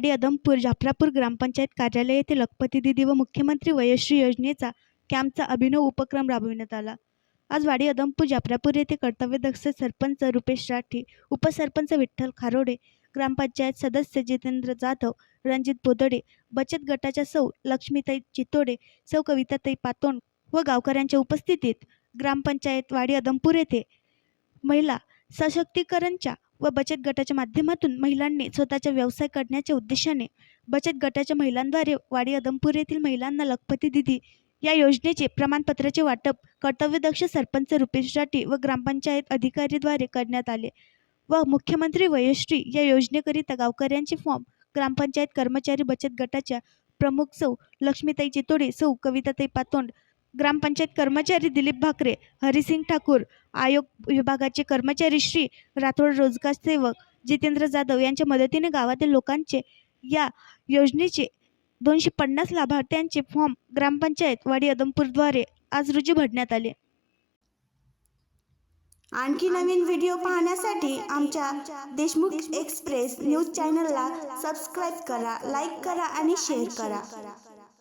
वाडी अदमपूर जाफरापूर ग्रामपंचायत कार्यालय येथे लखपती दीदी व मुख्यमंत्री वयोश्री योजनेचा कॅम्पचा अभिनव उपक्रम राबविण्यात आला। आज वाडी अदमपूर जाफरापूर येथे कर्तव्यदक्ष सरपंच रुपेश राठी, उपसरपंच विठ्ठल खारोडे, ग्रामपंचायत सदस्य जितेंद्र जाधव, रणजित बोदडे, बचत गटाच्या सौ लक्ष्मीताई चितोडे, सौ कविताताई पातोंड व गावकऱ्यांच्या उपस्थितीत ग्रामपंचायत वाडी अदमपूर येथे महिला सशक्तीकरणच्या व बचत गटाच्या माध्यमातून महिलांनी स्वतःचा व्यवसाय करण्याच्या उद्देशाने बचत गटाच्या महिलांद्वारे वाडी अदमपूर येथील महिलांना लखपती दीदी या योजनेचे प्रमाणपत्राचे वाटप कर्तव्यदक्ष सरपंच रुपेश राठी व ग्रामपंचायत अधिकारीद्वारे करण्यात आले व मुख्यमंत्री वयोश्री या योजनेकरिता गावकऱ्यांचे फॉर्म ग्रामपंचायत कर्मचारी बचत गटाच्या प्रमुख सौ लक्ष्मीताई चितोडे, सौ कविताताई पातोंड, ग्रामपंचायत कर्मचारी दिलीप भाकरे, हरिसिंग ठाकूर, आयोग विभागाचे कर्मचारी श्री राठोड, रोजगार सेवक जितेंद्र जाधव यांच्या मदतीने गावातील लोकांचे या योजनेचे 250 लाभार्थ्यांचे फॉर्म ग्रामपंचायत वाडी अदमपूरद्वारे आज रोजी भरण्यात आले। आणखी नवीन व्हिडिओ पाहण्यासाठी आमच्या देशमुख एक्सप्रेस न्यूज चॅनलला सबस्क्राईब करा, लाईक करा आणि शेअर करा।